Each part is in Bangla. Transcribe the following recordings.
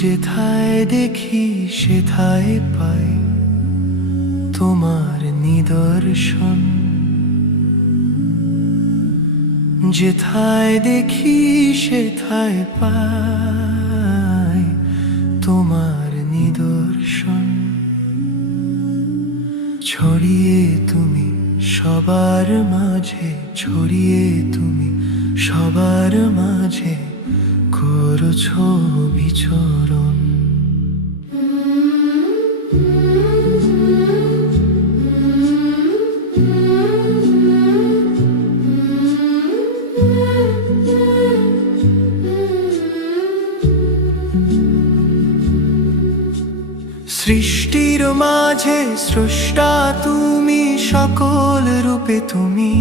যেথায় দেখি সেথায় পাই তোমার নিদর্শন। যেথায় দেখি সেথায় পাই তোমার নিদর্শন। ছড়িয়ে তুমি সবার মাঝে, ছড়িয়ে তুমি সবার মাঝে করছো বিচরণ। সৃষ্টির মাঝে স্রষ্টা তুমি, সকল রূপে তুমি।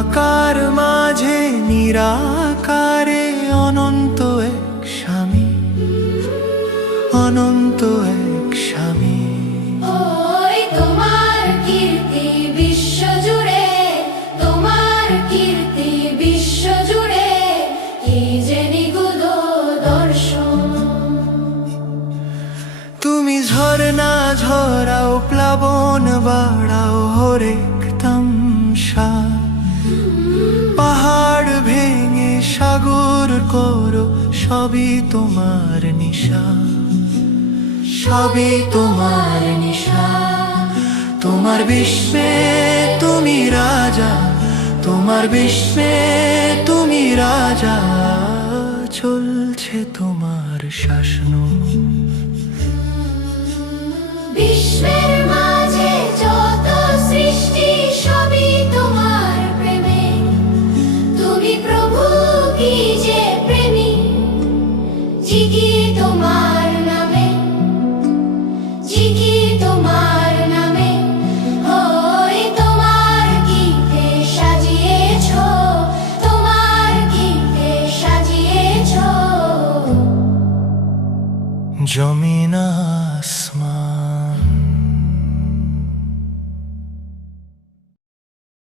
আকার মাঝে নিরাকারে অনন্ত এক স্বামী, অনন্ত এক স্বামী। ওই তোমার কীর্তি বিশ্ব জুড়ে, তোমার কীর্তি বিশ্ব জুড়ে, কি যে নিগুদ দর্শন। তুমি ঝরনা ঝরাও, প্লাবন বাড়াও, হরেক তামসা। পাহাড় ভেঙে সাগর করো, সবই তোমার নিশা, সবই তোমার নিশা। তোমার বিশ্বে তুমি রাজা, তোমার বিশ্বে তুমি রাজা। চলছে তোমার শাসন। বিশ্বের মাঝে যত সৃষ্টি সবই তোমার প্রেমে। তুমি প্রভু কি যে প্রেমী, জিগি